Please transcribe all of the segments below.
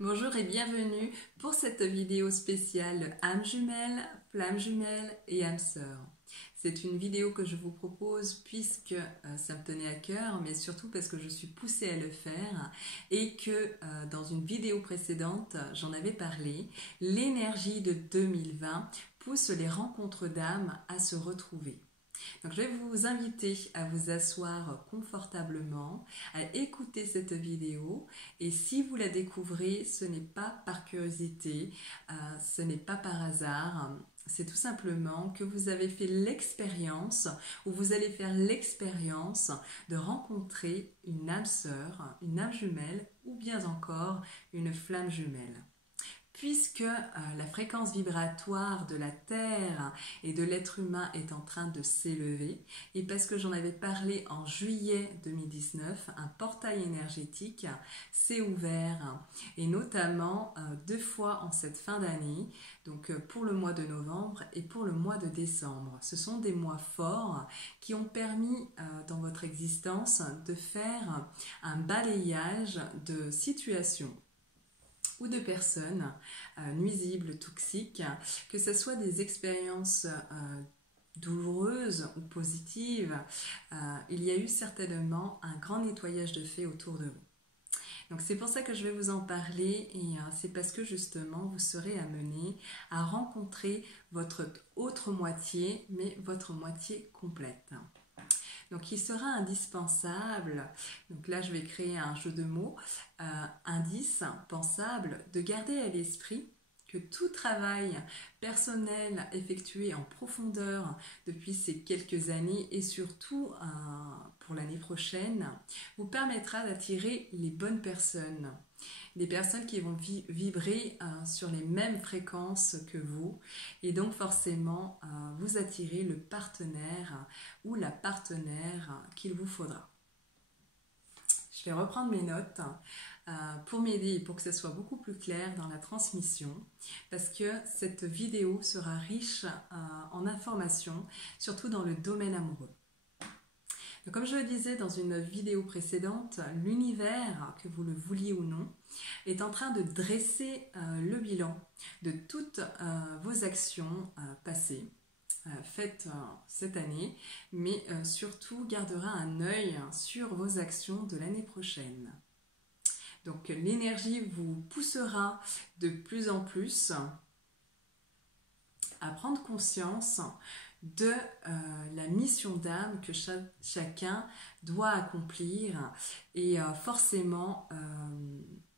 Bonjour et bienvenue pour cette vidéo spéciale âme jumelle, flamme jumelle et âme sœur. C'est une vidéo que je vous propose puisque ça me tenait à cœur, mais surtout parce que je suis poussée à le faire et que dans une vidéo précédente, j'en avais parlé, l'énergie de 2020 pousse les rencontres d'âmes à se retrouver. Donc, je vais vous inviter à vous asseoir confortablement, à écouter cette vidéo et si vous la découvrez, ce n'est pas par curiosité, ce n'est pas par hasard, c'est tout simplement que vous avez fait l'expérience ou vous allez faire l'expérience de rencontrer une âme sœur, une âme jumelle ou bien encore une flamme jumelle. Puisque la fréquence vibratoire de la Terre et de l'être humain est en train de s'élever, et parce que j'en avais parlé en juillet 2019, un portail énergétique s'est ouvert, et notamment 2 fois en cette fin d'année, donc pour le mois de novembre et pour le mois de décembre. Ce sont des mois forts qui ont permis dans votre existence de faire un balayage de situations ou de personnes nuisibles, toxiques, que ce soit des expériences douloureuses ou positives, il y a eu certainement un grand nettoyage de fait autour de vous. Donc c'est pour ça que je vais vous en parler et c'est parce que justement vous serez amené à rencontrer votre autre moitié, mais votre moitié complète. Donc il sera indispensable, donc là je vais créer un jeu de mots, indispensable de garder à l'esprit que tout travail personnel effectué en profondeur depuis ces quelques années et surtout pour l'année prochaine vous permettra d'attirer les bonnes personnes. Des personnes qui vont vibrer sur les mêmes fréquences que vous et donc forcément vous attirer le partenaire ou la partenaire qu'il vous faudra. Je vais reprendre mes notes pour m'aider et pour que ce soit beaucoup plus clair dans la transmission parce que cette vidéo sera riche en informations, surtout dans le domaine amoureux. Donc, comme je le disais dans une vidéo précédente, l'univers, que vous le vouliez ou non, est en train de dresser le bilan de toutes vos actions passées, faites cette année, mais surtout gardera un œil sur vos actions de l'année prochaine. Donc l'énergie vous poussera de plus en plus à prendre conscience de la mission d'âme que chacun doit accomplir et forcément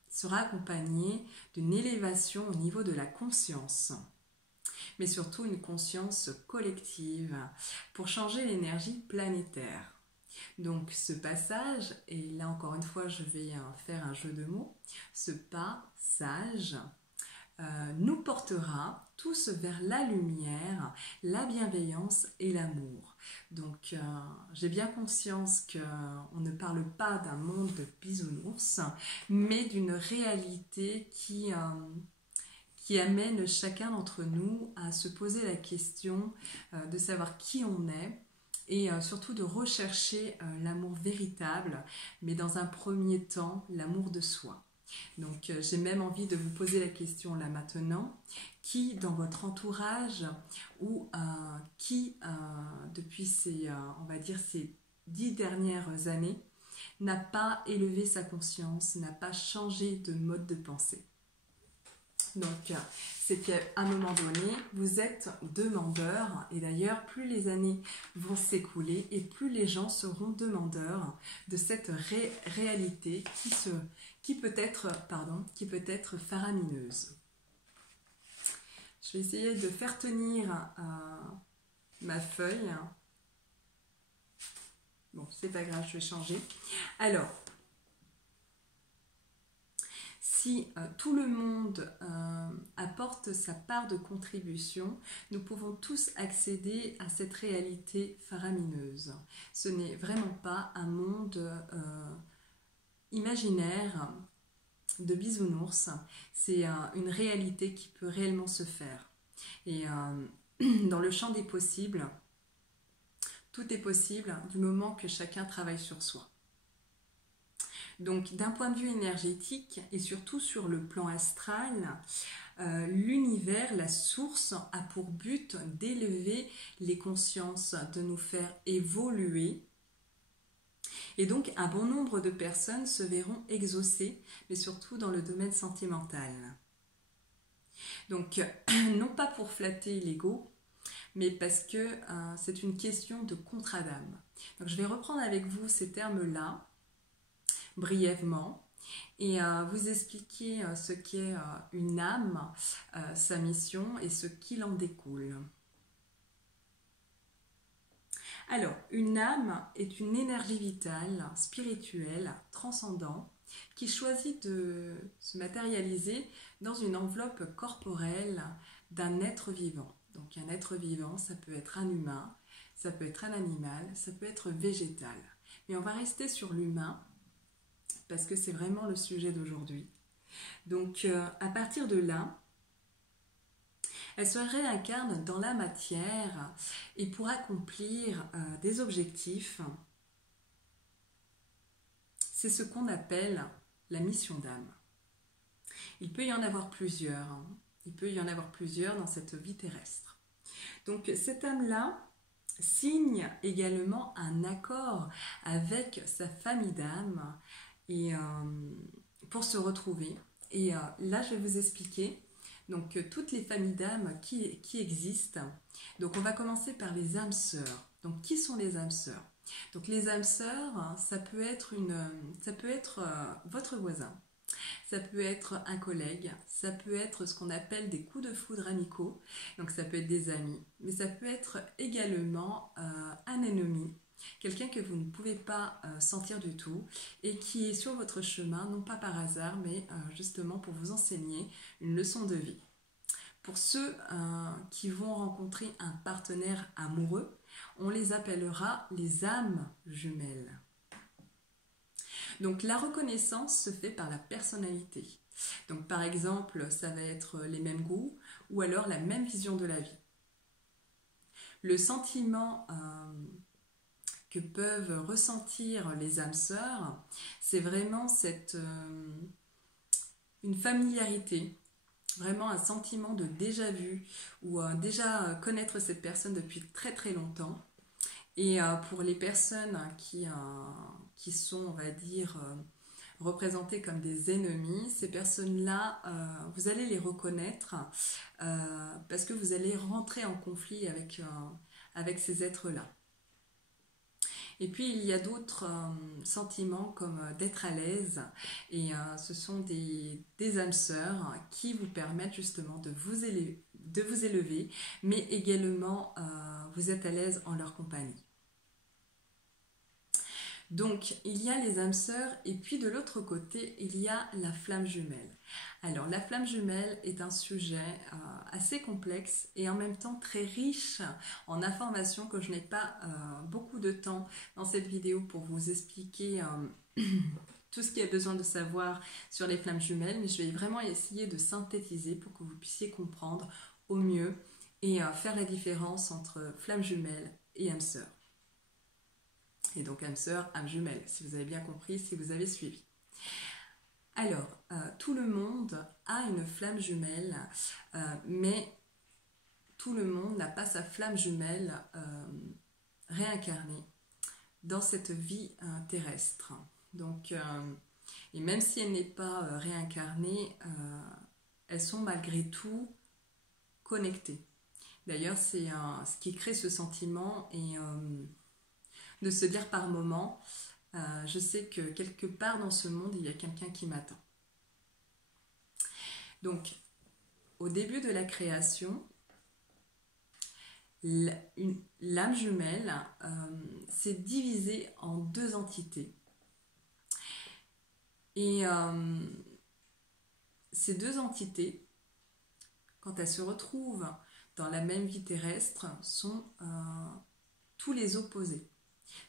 sera accompagné d'une élévation au niveau de la conscience, mais surtout une conscience collective pour changer l'énergie planétaire. Donc ce passage, et là encore une fois je vais faire un jeu de mots, ce passage nous portera tous vers la lumière, la bienveillance et l'amour. Donc j'ai bien conscience qu'on ne parle pas d'un monde de bisounours, mais d'une réalité qui amène chacun d'entre nous à se poser la question de savoir qui on est et surtout de rechercher l'amour véritable, mais dans un premier temps, l'amour de soi. Donc j'ai même envie de vous poser la question là maintenant, qui dans votre entourage ou qui depuis on va dire ces 10 dernières années n'a pas élevé sa conscience, n'a pas changé de mode de pensée. Donc c'est qu'à un moment donné vous êtes demandeur, et d'ailleurs plus les années vont s'écouler et plus les gens seront demandeurs de cette réalité qui peut être faramineuse. Je vais essayer de faire tenir ma feuille. Bon, c'est pas grave, je vais changer. Alors, si tout le monde apporte sa part de contribution, nous pouvons tous accéder à cette réalité faramineuse. Ce n'est vraiment pas un monde imaginaire de bisounours, c'est une réalité qui peut réellement se faire. Et dans le champ des possibles, tout est possible du moment que chacun travaille sur soi. Donc d'un point de vue énergétique et surtout sur le plan astral, l'univers, la source, a pour but d'élever les consciences, de nous faire évoluer. Et donc un bon nombre de personnes se verront exaucées, mais surtout dans le domaine sentimental. Donc non pas pour flatter l'ego, mais parce que c'est une question de contrat d'âme. Donc je vais reprendre avec vous ces termes-là, brièvement, et vous expliquer ce qu'est une âme, sa mission et ce qu'il en découle. Alors, une âme est une énergie vitale, spirituelle, transcendante, qui choisit de se matérialiser dans une enveloppe corporelle d'un être vivant. Donc un être vivant, ça peut être un humain, ça peut être un animal, ça peut être végétal. Mais on va rester sur l'humain, parce que c'est vraiment le sujet d'aujourd'hui. Donc à partir de là, elle se réincarne dans la matière et pour accomplir des objectifs, c'est ce qu'on appelle la mission d'âme. Il peut y en avoir plusieurs, il peut y en avoir plusieurs dans cette vie terrestre. Donc cette âme-là signe également un accord avec sa famille d'âme et pour se retrouver. Et là, je vais vous expliquer donc toutes les familles d'âmes qui existent. Donc on va commencer par les âmes sœurs. Donc qui sont les âmes sœurs? Donc les âmes sœurs, ça peut être votre voisin, ça peut être un collègue, ça peut être ce qu'on appelle des coups de foudre amicaux, donc ça peut être des amis, mais ça peut être également un ennemi, quelqu'un que vous ne pouvez pas sentir du tout et qui est sur votre chemin, non pas par hasard, mais justement pour vous enseigner une leçon de vie. Pour ceux qui vont rencontrer un partenaire amoureux, on les appellera les âmes jumelles. Donc la reconnaissance se fait par la personnalité. Donc par exemple, ça va être les mêmes goûts ou alors la même vision de la vie. Le sentiment que peuvent ressentir les âmes sœurs, c'est vraiment une familiarité, vraiment un sentiment de déjà vu ou déjà connaître cette personne depuis très très longtemps. Et pour les personnes qui sont, on va dire, représentées comme des ennemis, ces personnes-là, vous allez les reconnaître parce que vous allez rentrer en conflit avec ces êtres-là. Et puis il y a d'autres sentiments comme d'être à l'aise et ce sont des âmes sœurs qui vous permettent justement de vous élever, mais également vous êtes à l'aise en leur compagnie. Donc il y a les âmes sœurs et puis de l'autre côté il y a la flamme jumelle. Alors la flamme jumelle est un sujet assez complexe et en même temps très riche en informations que je n'ai pas beaucoup de temps dans cette vidéo pour vous expliquer tout ce qu'il y a besoin de savoir sur les flammes jumelles, mais je vais vraiment essayer de synthétiser pour que vous puissiez comprendre au mieux et faire la différence entre flamme jumelle et âme sœur. Et donc âme sœur, âme jumelle, si vous avez bien compris, si vous avez suivi. Alors, tout le monde a une flamme jumelle, mais tout le monde n'a pas sa flamme jumelle réincarnée dans cette vie terrestre. Donc, et même si elle n'est pas réincarnée, elles sont malgré tout connectées. D'ailleurs, c'est ce qui crée ce sentiment et de se dire par moment, je sais que quelque part dans ce monde, il y a quelqu'un qui m'attend. Donc, au début de la création, l'âme jumelle s'est divisée en deux entités. Et ces deux entités, quand elles se retrouvent dans la même vie terrestre, sont tous les opposés.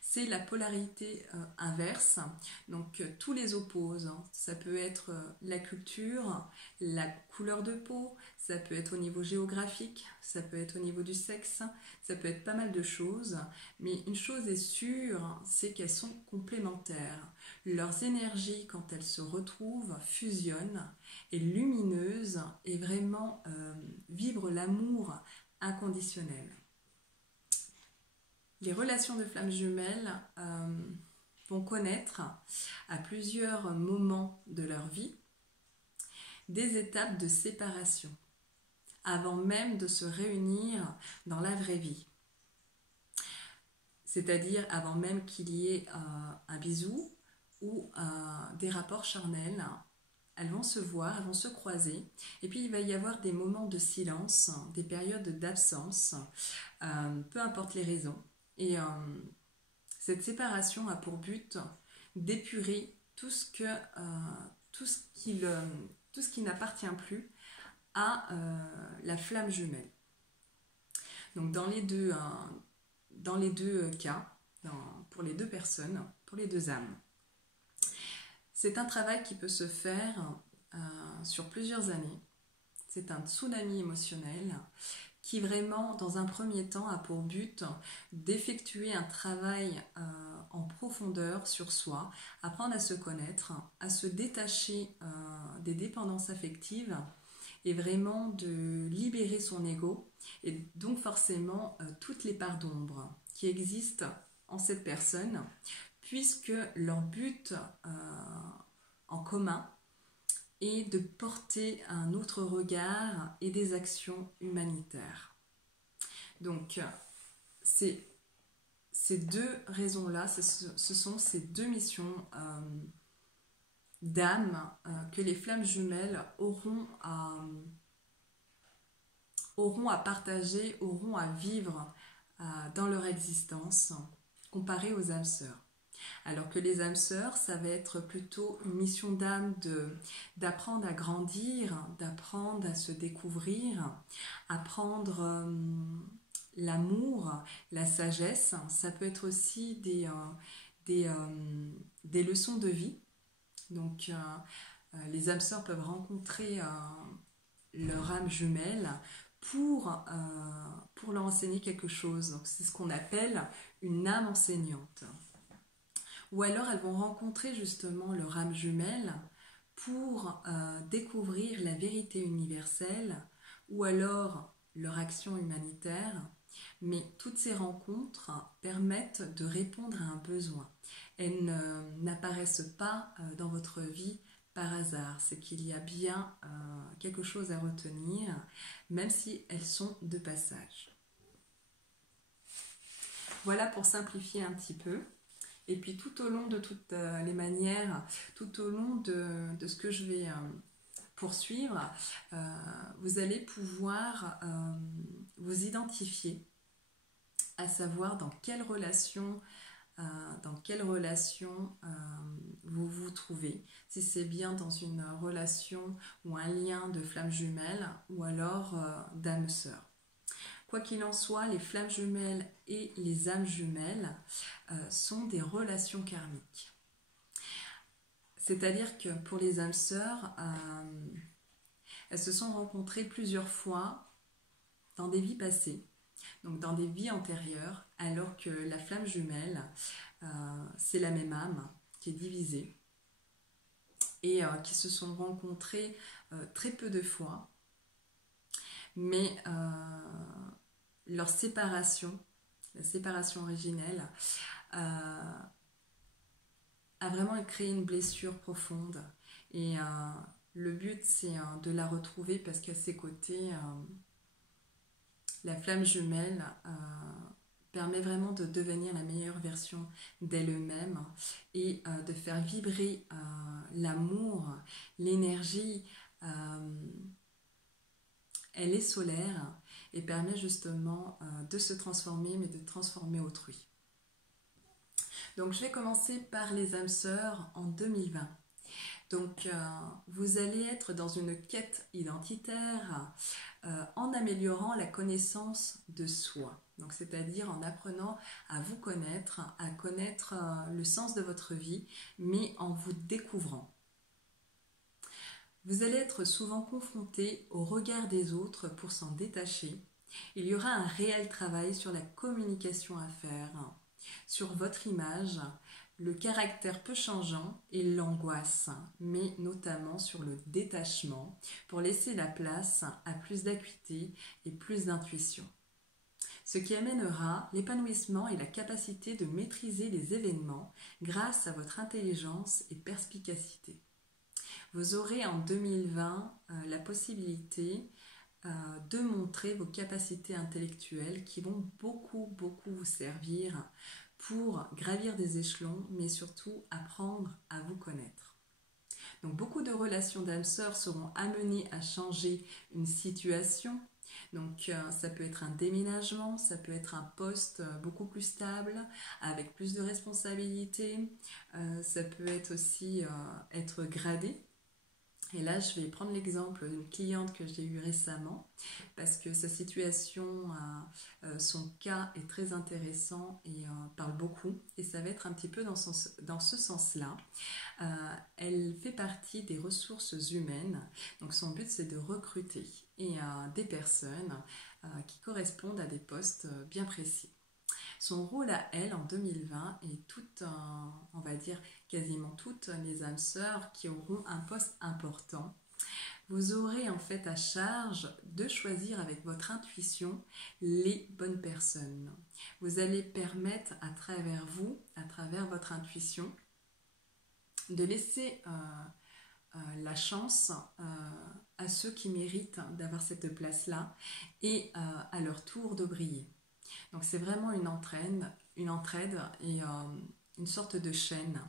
C'est la polarité inverse, donc tous les opposent. Hein. Ça peut être la culture, la couleur de peau, ça peut être au niveau géographique, ça peut être au niveau du sexe, ça peut être pas mal de choses. Mais une chose est sûre, c'est qu'elles sont complémentaires. Leurs énergies, quand elles se retrouvent, fusionnent, et lumineuses, et vraiment vibrent l'amour inconditionnel. Les relations de flammes jumelles vont connaître à plusieurs moments de leur vie des étapes de séparation avant même de se réunir dans la vraie vie. C'est-à-dire avant même qu'il y ait un bisou ou des rapports charnels. Elles vont se voir, elles vont se croiser, et puis il va y avoir des moments de silence, des périodes d'absence, peu importe les raisons. Et cette séparation a pour but d'épurer tout ce qui n'appartient plus à la flamme jumelle. Donc dans les deux cas, pour les deux personnes, pour les deux âmes, c'est un travail qui peut se faire sur plusieurs années. C'est un tsunami émotionnel qui vraiment, dans un premier temps, a pour but d'effectuer un travail en profondeur sur soi, apprendre à se connaître, à se détacher des dépendances affectives et vraiment de libérer son ego et donc forcément toutes les parts d'ombre qui existent en cette personne, puisque leur but en commun est de porter un autre regard et des actions humanitaires. Donc, ces deux raisons-là, ce sont ces deux missions d'âme que les flammes jumelles auront à partager, auront à vivre dans leur existence, comparées aux âmes sœurs. Alors que les âmes sœurs, ça va être plutôt une mission d'âme d'apprendre à grandir, d'apprendre à se découvrir, apprendre l'amour, la sagesse. Ça peut être aussi des leçons de vie. Donc les âmes sœurs peuvent rencontrer leur âme jumelle pour leur enseigner quelque chose. Donc, c'est ce qu'on appelle une âme enseignante. Ou alors elles vont rencontrer justement leur âme jumelle pour découvrir la vérité universelle ou alors leur action humanitaire. Mais toutes ces rencontres permettent de répondre à un besoin. Elles n'apparaissent pas dans votre vie par hasard. C'est qu'il y a bien quelque chose à retenir, même si elles sont de passage. Voilà pour simplifier un petit peu. Et puis tout au long de toutes les manières, tout au long de ce que je vais poursuivre, vous allez pouvoir vous identifier, à savoir dans quelle relation vous vous trouvez, si c'est bien dans une relation ou un lien de flammes jumelles ou alors d'âmes sœurs. Quoi qu'il en soit, les flammes jumelles et les âmes jumelles sont des relations karmiques. C'est-à-dire que pour les âmes sœurs, elles se sont rencontrées plusieurs fois dans des vies passées, donc dans des vies antérieures, alors que la flamme jumelle, c'est la même âme qui est divisée et qui se sont rencontrées très peu de fois, mais leur séparation, la séparation originelle, a vraiment créé une blessure profonde. Et le but, c'est de la retrouver parce qu'à ses côtés, la flamme jumelle permet vraiment de devenir la meilleure version d'elle-même et de faire vibrer l'amour, l'énergie. Elle est solaire et permet justement de se transformer, mais de transformer autrui. Donc je vais commencer par les âmes sœurs en 2020. Donc, vous allez être dans une quête identitaire en améliorant la connaissance de soi. Donc, c'est-à-dire en apprenant à vous connaître, à connaître le sens de votre vie, mais en vous découvrant. Vous allez être souvent confronté au regard des autres pour s'en détacher. Il y aura un réel travail sur la communication à faire, sur votre image, le caractère peu changeant et l'angoisse, mais notamment sur le détachement pour laisser la place à plus d'acuité et plus d'intuition. Ce qui amènera l'épanouissement et la capacité de maîtriser les événements grâce à votre intelligence et perspicacité. Vous aurez en 2020 la possibilité de montrer vos capacités intellectuelles qui vont beaucoup vous servir pour gravir des échelons, mais surtout apprendre à vous connaître. Donc beaucoup de relations d'âme sœur seront amenées à changer une situation. Donc ça peut être un déménagement, ça peut être un poste beaucoup plus stable, avec plus de responsabilités, ça peut être aussi être gradé. Et là, je vais prendre l'exemple d'une cliente que j'ai eue récemment parce que sa situation, son cas est très intéressant et parle beaucoup. Et ça va être un petit peu dans ce sens-là. Elle fait partie des ressources humaines. Donc son but, c'est de recruter des personnes qui correspondent à des postes bien précis. Son rôle à elle en 2020 est on va dire quasiment toutes les âmes sœurs qui auront un poste important. Vous aurez en fait à charge de choisir avec votre intuition les bonnes personnes. Vous allez permettre à travers vous, à travers votre intuition, de laisser la chance à ceux qui méritent d'avoir cette place-là et à leur tour de briller. Donc c'est vraiment une entraide et une sorte de chaîne.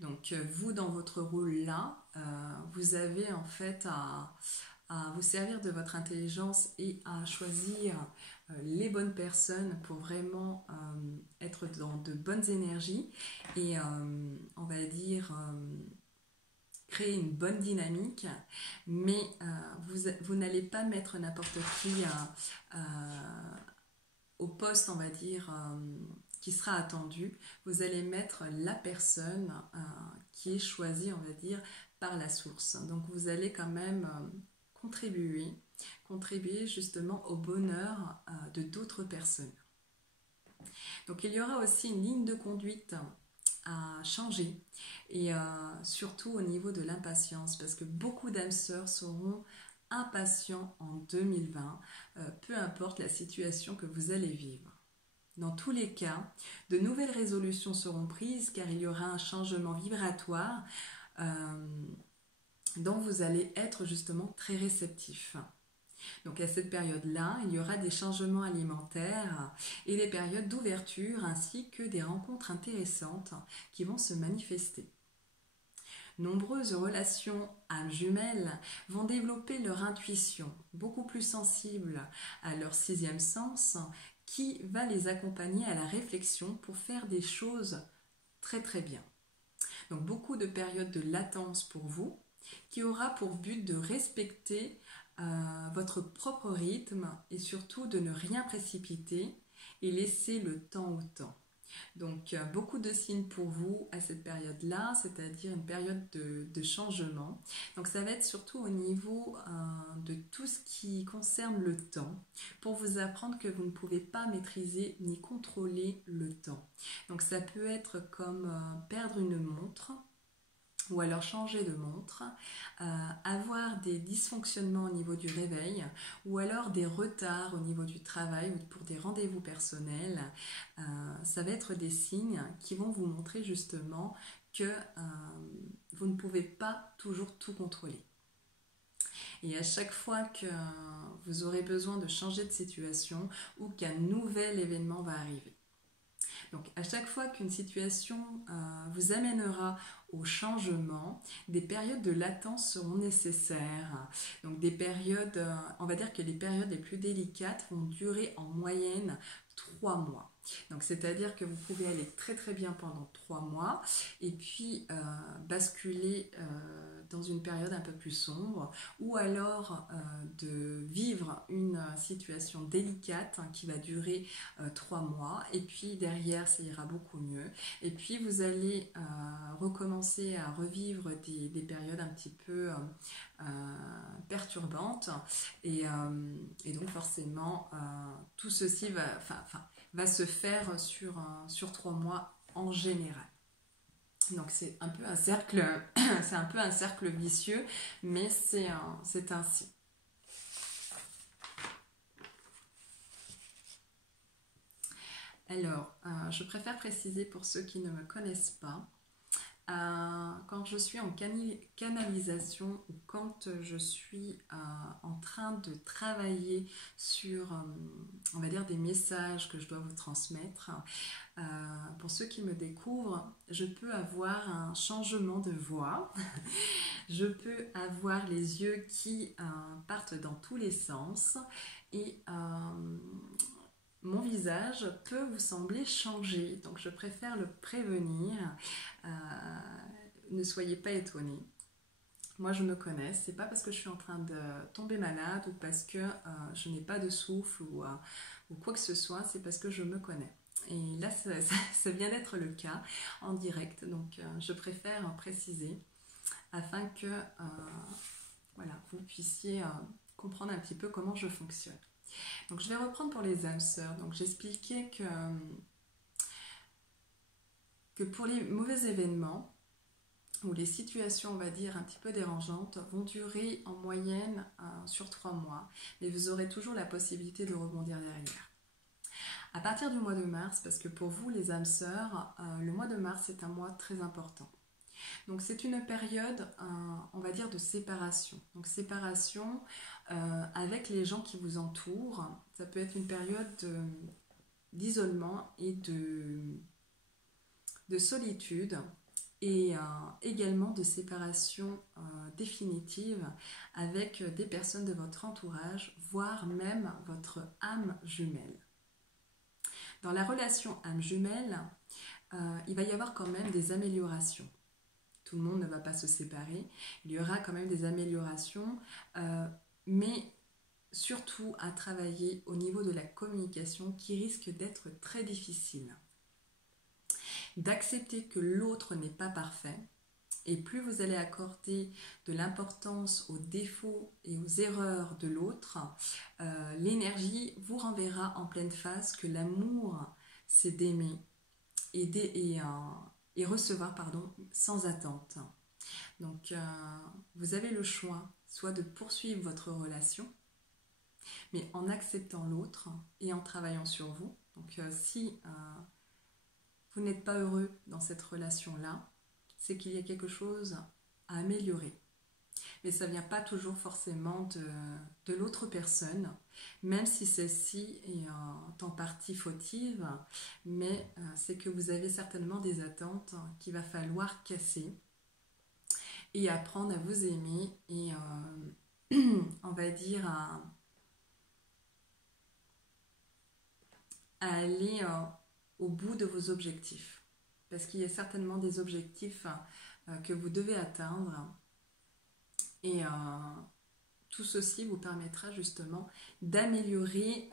Donc vous dans votre rôle là, vous avez en fait à vous servir de votre intelligence et à choisir les bonnes personnes pour vraiment être dans de bonnes énergies et on va dire créer une bonne dynamique, mais vous n'allez pas mettre n'importe qui au poste, on va dire, qui sera attendu. Vous allez mettre la personne qui est choisie, on va dire, par la source. Donc vous allez quand même contribuer justement au bonheur de d'autres personnes. Donc il y aura aussi une ligne de conduite à changer et surtout au niveau de l'impatience parce que beaucoup d'âmes sœurs seront impatients en 2020, peu importe la situation que vous allez vivre. Dans tous les cas, de nouvelles résolutions seront prises car il y aura un changement vibratoire dont vous allez être justement très réceptif. Donc à cette période-là, il y aura des changements alimentaires et des périodes d'ouverture ainsi que des rencontres intéressantes qui vont se manifester. Nombreuses relations âmes jumelles vont développer leur intuition, beaucoup plus sensible à leur sixième sens, qui va les accompagner à la réflexion pour faire des choses très bien. Donc beaucoup de périodes de latence pour vous, qui aura pour but de respecter votre propre rythme et surtout de ne rien précipiter et laisser le temps au temps. Donc beaucoup de signes pour vous à cette période-là, c'est-à-dire une période de changement. Donc ça va être surtout au niveau de tout ce qui concerne le temps, pour vous apprendre que vous ne pouvez pas maîtriser ni contrôler le temps. Donc ça peut être comme perdre une montre, ou alors changer de montre, avoir des dysfonctionnements au niveau du réveil, ou alors des retards au niveau du travail ou pour des rendez-vous personnels. Ça va être des signes qui vont vous montrer justement que vous ne pouvez pas toujours tout contrôler. Et à chaque fois que vous aurez besoin de changer de situation ou qu'un nouvel événement va arriver. Donc à chaque fois qu'une situation vous amènera au changement, des périodes de latence seront nécessaires. Donc des périodes, on va dire que les périodes les plus délicates vont durer en moyenne 3 mois. Donc c'est-à-dire que vous pouvez aller très très bien pendant 3 mois et puis basculer dans une période un peu plus sombre, ou alors de vivre une situation délicate qui va durer 3 mois, et puis derrière ça ira beaucoup mieux, et puis vous allez recommencer à revivre des périodes un petit peu perturbantes, et donc forcément tout ceci va se faire sur 3 mois en général. Donc c'est un peu un cercle, c'est un peu un cercle vicieux, mais c'est ainsi. Alors, je préfère préciser pour ceux qui ne me connaissent pas, quand je suis en canalisation, ou quand je suis en train de travailler sur, on va dire, des messages que je dois vous transmettre, pour ceux qui me découvrent, je peux avoir un changement de voix, je peux avoir les yeux qui partent dans tous les sens, et mon visage peut vous sembler changer, donc je préfère le prévenir. Ne soyez pas étonnés. Moi je me connais, c'est pas parce que je suis en train de tomber malade ou parce que je n'ai pas de souffle ou quoi que ce soit, c'est parce que je me connais. Et là ça vient d'être le cas en direct, donc je préfère préciser afin que voilà, vous puissiez comprendre un petit peu comment je fonctionne. Donc je vais reprendre pour les âmes sœurs. Donc j'expliquais que pour les mauvais événements ou les situations, on va dire, un petit peu dérangeantes, vont durer en moyenne sur 3 mois, mais vous aurez toujours la possibilité de rebondir derrière. À partir du mois de mars, parce que pour vous les âmes sœurs, le mois de mars est un mois très important. Donc c'est une période, on va dire, de séparation. Donc séparation avec les gens qui vous entourent. Ça peut être une période d'isolement et de solitude, et également de séparation définitive avec des personnes de votre entourage, voire même votre âme jumelle. Dans la relation âme jumelle, il va y avoir quand même des améliorations. Tout le monde ne va pas se séparer, il y aura quand même des améliorations, mais surtout à travailler au niveau de la communication qui risque d'être très difficile. D'accepter que l'autre n'est pas parfait, et plus vous allez accorder de l'importance aux défauts et aux erreurs de l'autre, l'énergie vous renverra en pleine face que l'amour, c'est d'aimer et recevoir sans attente. Donc vous avez le choix soit de poursuivre votre relation, mais en acceptant l'autre et en travaillant sur vous. Donc si vous n'êtes pas heureux dans cette relation-là, c'est qu'il y a quelque chose à améliorer. Mais ça ne vient pas toujours forcément de l'autre personne, même si celle-ci est en partie fautive, mais c'est que vous avez certainement des attentes qu'il va falloir casser et apprendre à vous aimer et on va dire à aller au bout de vos objectifs. Parce qu'il y a certainement des objectifs que vous devez atteindre, et tout ceci vous permettra justement d'améliorer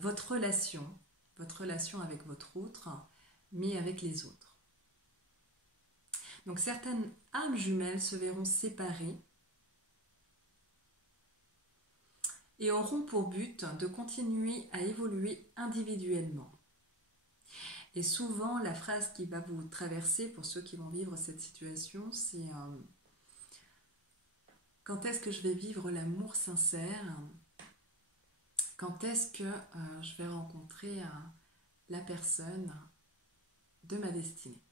votre relation avec votre autre, mais avec les autres. Donc certaines âmes jumelles se verront séparées et auront pour but de continuer à évoluer individuellement. Et souvent, la phrase qui va vous traverser pour ceux qui vont vivre cette situation, c'est quand est-ce que je vais vivre l'amour sincère? Quand est-ce que je vais rencontrer la personne de ma destinée?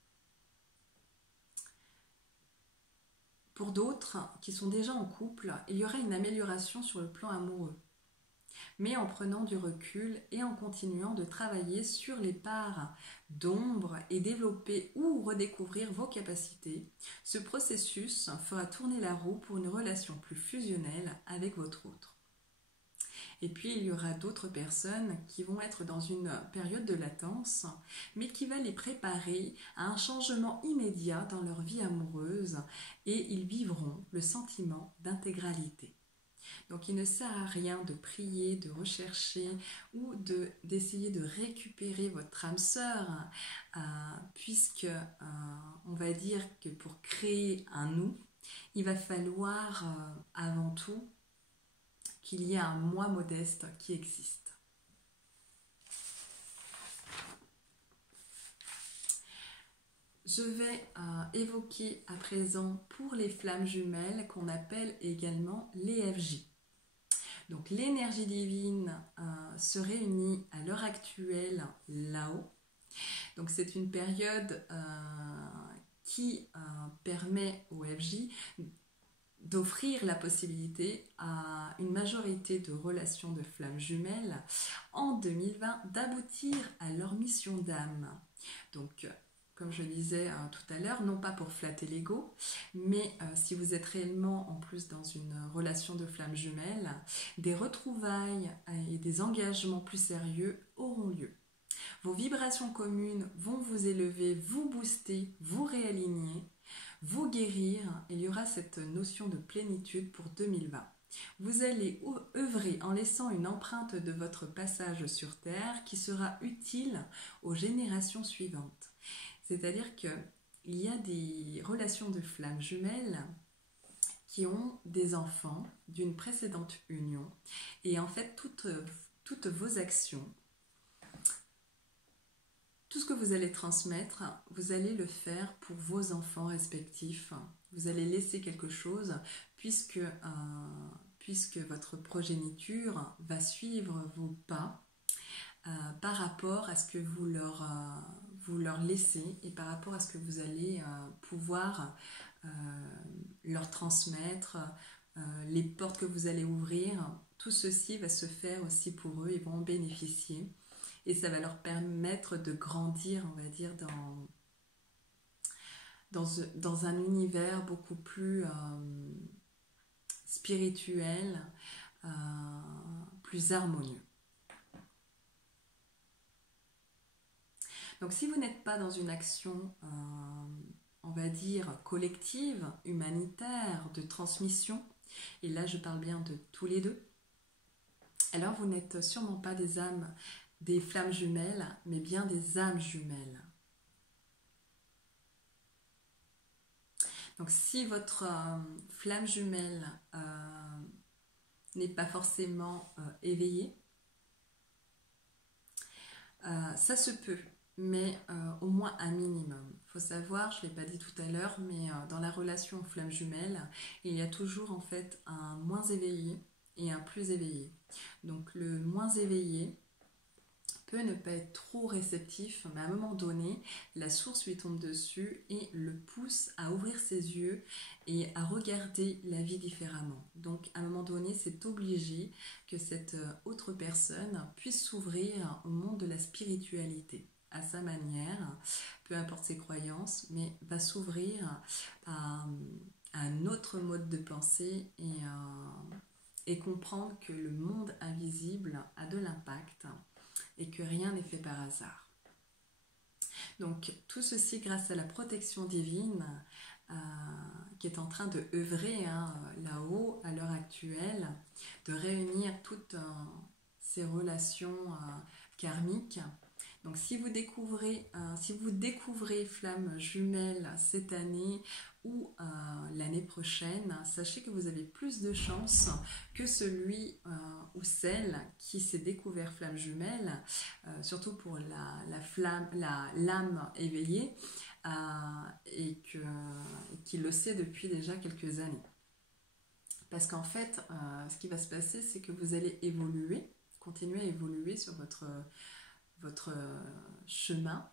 Pour d'autres qui sont déjà en couple, il y aurait une amélioration sur le plan amoureux, mais en prenant du recul et en continuant de travailler sur les parts d'ombre et développer ou redécouvrir vos capacités, ce processus fera tourner la roue pour une relation plus fusionnelle avec votre autre. Et puis il y aura d'autres personnes qui vont être dans une période de latence, mais qui va les préparer à un changement immédiat dans leur vie amoureuse et ils vivront le sentiment d'intégralité. Donc il ne sert à rien de prier, de rechercher ou d'essayer de récupérer votre âme sœur, puisque on va dire que pour créer un nous, il va falloir avant tout qu'il y ait un moi modeste qui existe. Je vais évoquer à présent pour les flammes jumelles qu'on appelle également les FJ. Donc l'énergie divine se réunit à l'heure actuelle là-haut. Donc c'est une période qui permet aux FJ d'offrir la possibilité à une majorité de relations de flammes jumelles en 2020 d'aboutir à leur mission d'âme. Donc comme je disais tout à l'heure, non pas pour flatter l'ego, mais si vous êtes réellement en plus dans une relation de flammes jumelles, des retrouvailles et des engagements plus sérieux auront lieu. Vos vibrations communes vont vous élever, vous booster, vous réaligner, vous guérir. Il y aura cette notion de plénitude pour 2020. Vous allez œuvrer en laissant une empreinte de votre passage sur Terre qui sera utile aux générations suivantes. C'est-à-dire qu'il y a des relations de flammes jumelles qui ont des enfants d'une précédente union. Et en fait, toutes vos actions, tout ce que vous allez transmettre, vous allez le faire pour vos enfants respectifs. Vous allez laisser quelque chose puisque votre progéniture va suivre vos pas par rapport à ce que vous leur laissez et par rapport à ce que vous allez pouvoir leur transmettre, les portes que vous allez ouvrir. Tout ceci va se faire aussi pour eux, ils vont en bénéficier et ça va leur permettre de grandir, on va dire, dans un univers beaucoup plus spirituel, plus harmonieux. Donc si vous n'êtes pas dans une action, on va dire, collective, humanitaire, de transmission, et là je parle bien de tous les deux, alors vous n'êtes sûrement pas des flammes jumelles, mais bien des âmes jumelles. Donc si votre flamme jumelle n'est pas forcément éveillée, ça se peut. Mais au moins un minimum. Il faut savoir, je ne l'ai pas dit tout à l'heure, mais dans la relation flamme jumelle, il y a toujours en fait un moins éveillé et un plus éveillé. Donc le moins éveillé peut ne pas être trop réceptif, mais à un moment donné, la source lui tombe dessus et le pousse à ouvrir ses yeux et à regarder la vie différemment. Donc à un moment donné, c'est obligé que cette autre personne puisse s'ouvrir au monde de la spiritualité à sa manière, peu importe ses croyances, mais va s'ouvrir à un autre mode de pensée et comprendre que le monde invisible a de l'impact et que rien n'est fait par hasard. Donc tout ceci grâce à la protection divine qui est en train de œuvrer là-haut à l'heure actuelle, de réunir toutes ces relations karmiques. Donc si vous découvrez flamme jumelle cette année ou l'année prochaine, sachez que vous avez plus de chances que celui ou celle qui s'est découvert flamme jumelle, surtout pour l'âme éveillée et qui le sait depuis déjà quelques années. Parce qu'en fait, ce qui va se passer, c'est que vous allez continuer à évoluer sur votre chemin,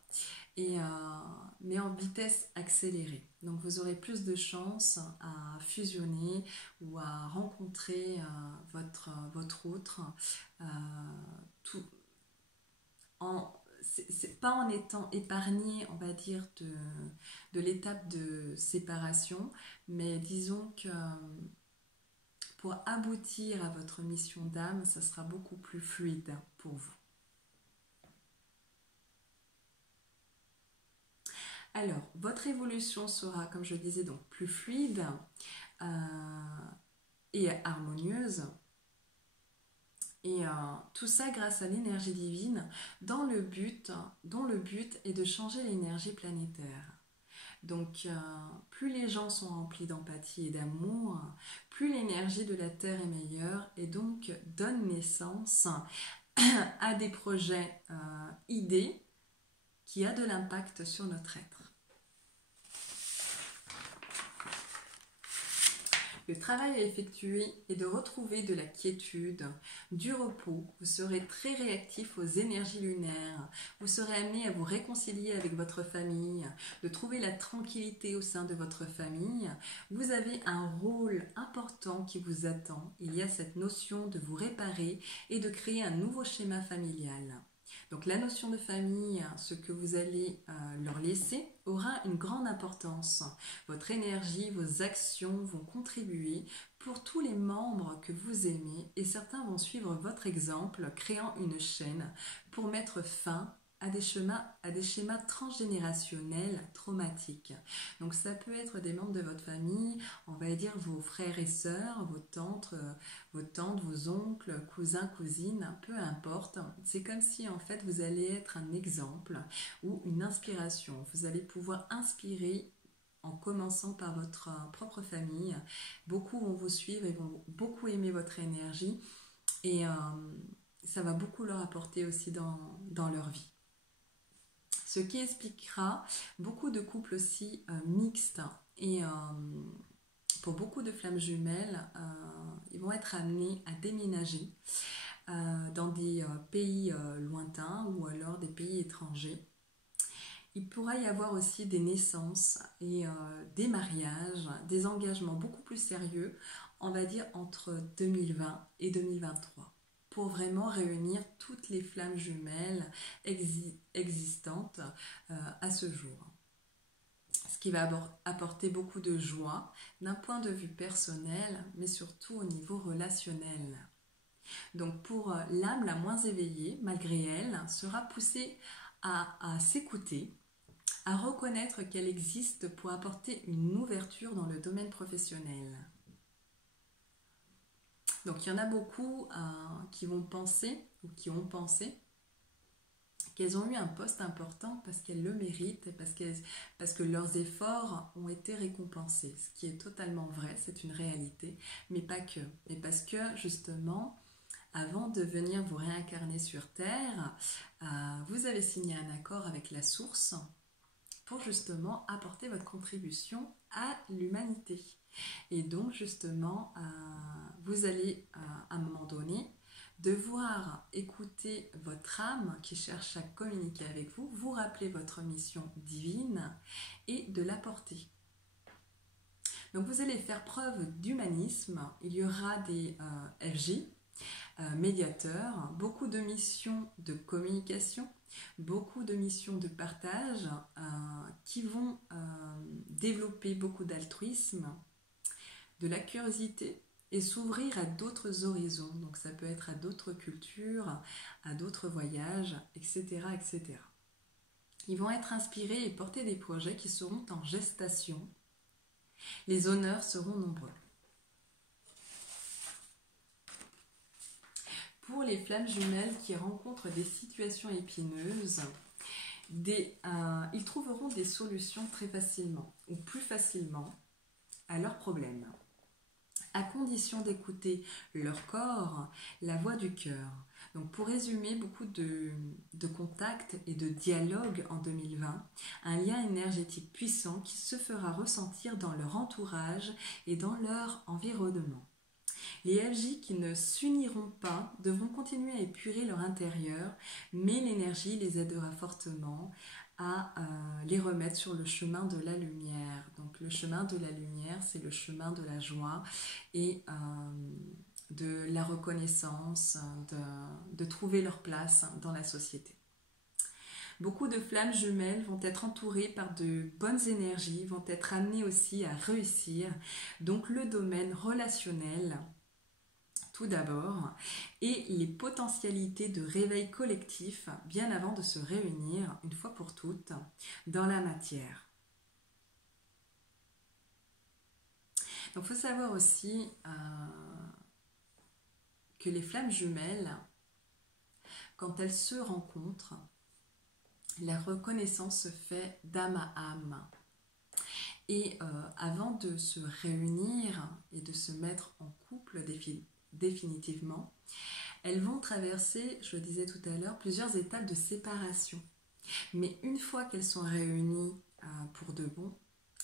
mais en vitesse accélérée. Donc vous aurez plus de chances à fusionner ou à rencontrer votre autre, c'est pas en étant épargné, on va dire, de l'étape de séparation, mais disons que pour aboutir à votre mission d'âme, ça sera beaucoup plus fluide pour vous. Alors, votre évolution sera, comme je disais, donc plus fluide et harmonieuse. Et tout ça grâce à l'énergie divine, dont le but est de changer l'énergie planétaire. Donc, plus les gens sont remplis d'empathie et d'amour, plus l'énergie de la Terre est meilleure et donc donne naissance à des projets, idées qui a de l'impact sur notre être. Le travail à effectuer est de retrouver de la quiétude, du repos. Vous serez très réactif aux énergies lunaires. Vous serez amené à vous réconcilier avec votre famille, de trouver la tranquillité au sein de votre famille. Vous avez un rôle important qui vous attend. Il y a cette notion de vous réparer et de créer un nouveau schéma familial. Donc la notion de famille, ce que vous allez leur laisser, aura une grande importance. Votre énergie, vos actions vont contribuer pour tous les membres que vous aimez et certains vont suivre votre exemple, créant une chaîne pour mettre fin à des schémas transgénérationnels traumatiques. Donc ça peut être des membres de votre famille, on va dire vos frères et sœurs, vos tantes, vos oncles, cousins, cousines, peu importe. C'est comme si en fait vous allez être un exemple ou une inspiration. Vous allez pouvoir inspirer en commençant par votre propre famille. Beaucoup vont vous suivre et vont beaucoup aimer votre énergie et ça va beaucoup leur apporter aussi dans leur vie. Ce qui expliquera beaucoup de couples aussi mixtes et pour beaucoup de flammes jumelles, ils vont être amenés à déménager dans des pays lointains ou alors des pays étrangers. Il pourra y avoir aussi des naissances et des mariages, des engagements beaucoup plus sérieux, on va dire entre 2020 et 2023. Pour vraiment réunir toutes les flammes jumelles existantes à ce jour. Ce qui va apporter beaucoup de joie d'un point de vue personnel, mais surtout au niveau relationnel. Donc pour l'âme la moins éveillée, malgré elle, sera poussée à s'écouter, à reconnaître qu'elle existe pour apporter une ouverture dans le domaine professionnel. Donc il y en a beaucoup qui vont penser ou qui ont pensé qu'elles ont eu un poste important parce qu'elles le méritent et parce que leurs efforts ont été récompensés. Ce qui est totalement vrai, c'est une réalité, mais pas que. Et parce que justement, avant de venir vous réincarner sur Terre, vous avez signé un accord avec la source pour justement apporter votre contribution à l'humanité. Et donc justement, vous allez à un moment donné devoir écouter votre âme qui cherche à communiquer avec vous, vous rappeler votre mission divine et de l'apporter. Donc vous allez faire preuve d'humanisme, il y aura des FJ, médiateurs, beaucoup de missions de communication, beaucoup de missions de partage qui vont développer beaucoup d'altruisme, de la curiosité et s'ouvrir à d'autres horizons. Donc ça peut être à d'autres cultures, à d'autres voyages, etc., etc. Ils vont être inspirés et porter des projets qui seront en gestation. Les honneurs seront nombreux. Pour les flammes jumelles qui rencontrent des situations épineuses, ils trouveront des solutions très facilement ou plus facilement à leurs problèmes, à condition d'écouter leur corps, la voix du cœur. Donc pour résumer, beaucoup de contacts et de dialogues en 2020, un lien énergétique puissant qui se fera ressentir dans leur entourage et dans leur environnement. Les FJ qui ne s'uniront pas devront continuer à épurer leur intérieur, mais l'énergie les aidera fortement à les remettre sur le chemin de la lumière. Donc le chemin de la lumière, c'est le chemin de la joie et de la reconnaissance, de trouver leur place dans la société. Beaucoup de flammes jumelles vont être entourées par de bonnes énergies, vont être amenées aussi à réussir. Donc le domaine relationnel tout d'abord, et les potentialités de réveil collectif bien avant de se réunir une fois pour toutes dans la matière. Donc il faut savoir aussi que les flammes jumelles, quand elles se rencontrent, la reconnaissance se fait d'âme à âme. Et avant de se réunir et de se mettre en couple définitivement, elles vont traverser, je le disais tout à l'heure, plusieurs étapes de séparation. Mais une fois qu'elles sont réunies pour de bon,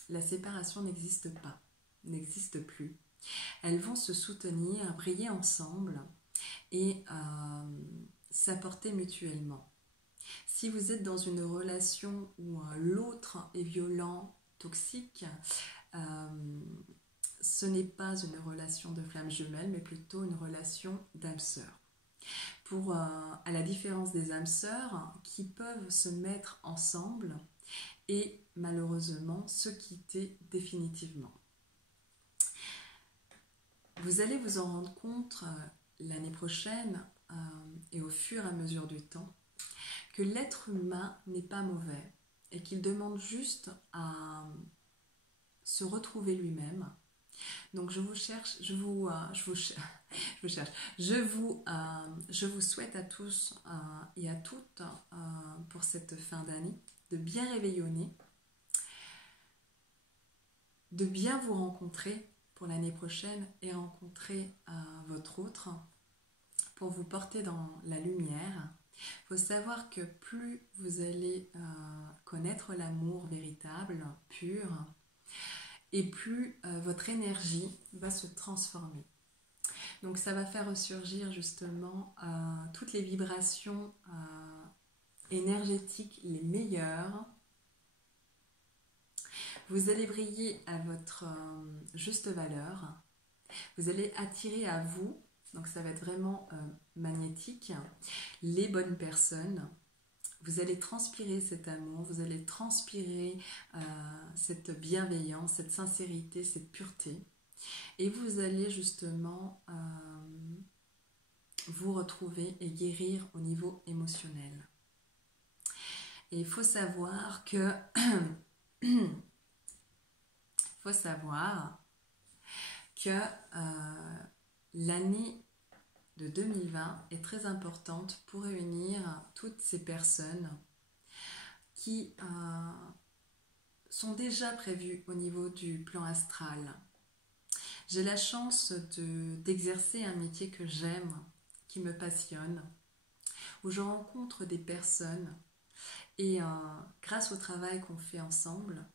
la séparation n'existe pas, n'existe plus. Elles vont se soutenir, briller ensemble et s'apporter mutuellement. Si vous êtes dans une relation où l'autre est violent, toxique, ce n'est pas une relation de flamme jumelle, mais plutôt une relation d'âme sœur. À la différence des âmes sœurs qui peuvent se mettre ensemble et malheureusement se quitter définitivement. Vous allez vous en rendre compte l'année prochaine et au fur et à mesure du temps que l'être humain n'est pas mauvais et qu'il demande juste à se retrouver lui-même. Donc je vous souhaite à tous et à toutes pour cette fin d'année de bien réveillonner, de bien vous rencontrer pour l'année prochaine et rencontrer votre autre pour vous porter dans la lumière. Il faut savoir que plus vous allez connaître l'amour véritable, pur, et plus votre énergie va se transformer. Donc ça va faire ressurgir justement toutes les vibrations énergétiques les meilleures. Vous allez briller à votre juste valeur. Vous allez attirer à vous, donc ça va être vraiment magnétique, les bonnes personnes. Vous allez transpirer cet amour, vous allez transpirer cette bienveillance, cette sincérité, cette pureté. Et vous allez justement vous retrouver et guérir au niveau émotionnel. Et il faut savoir que l'année de 2020 est très importante pour réunir toutes ces personnes qui sont déjà prévues au niveau du plan astral. J'ai la chance d'exercer un métier que j'aime, qui me passionne, où je rencontre des personnes et grâce au travail qu'on fait ensemble,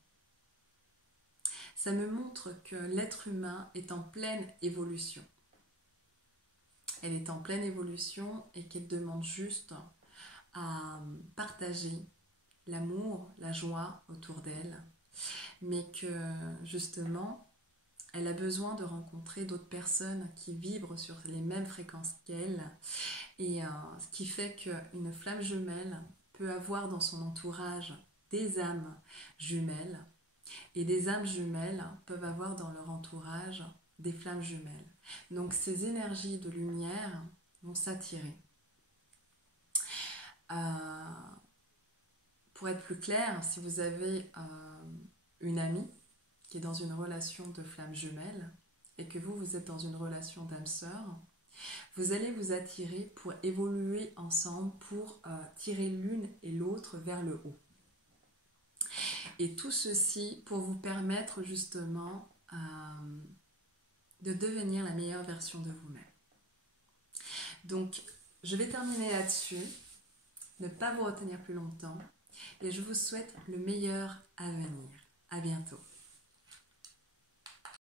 ça me montre que l'être humain est en pleine évolution. Elle est en pleine évolution et qu'elle demande juste à partager l'amour, la joie autour d'elle, mais que justement, elle a besoin de rencontrer d'autres personnes qui vibrent sur les mêmes fréquences qu'elle, et ce qui fait qu'une flamme jumelle peut avoir dans son entourage des âmes jumelles, et des âmes jumelles peuvent avoir dans leur entourage des flammes jumelles. Donc ces énergies de lumière vont s'attirer. Pour être plus clair, si vous avez une amie qui est dans une relation de flamme jumelle et que vous êtes dans une relation d'âme sœur, vous allez vous attirer pour évoluer ensemble, pour tirer l'une et l'autre vers le haut. Et tout ceci pour vous permettre justement de devenir la meilleure version de vous-même. Donc, je vais terminer là-dessus, ne pas vous retenir plus longtemps, et je vous souhaite le meilleur à venir. À bientôt.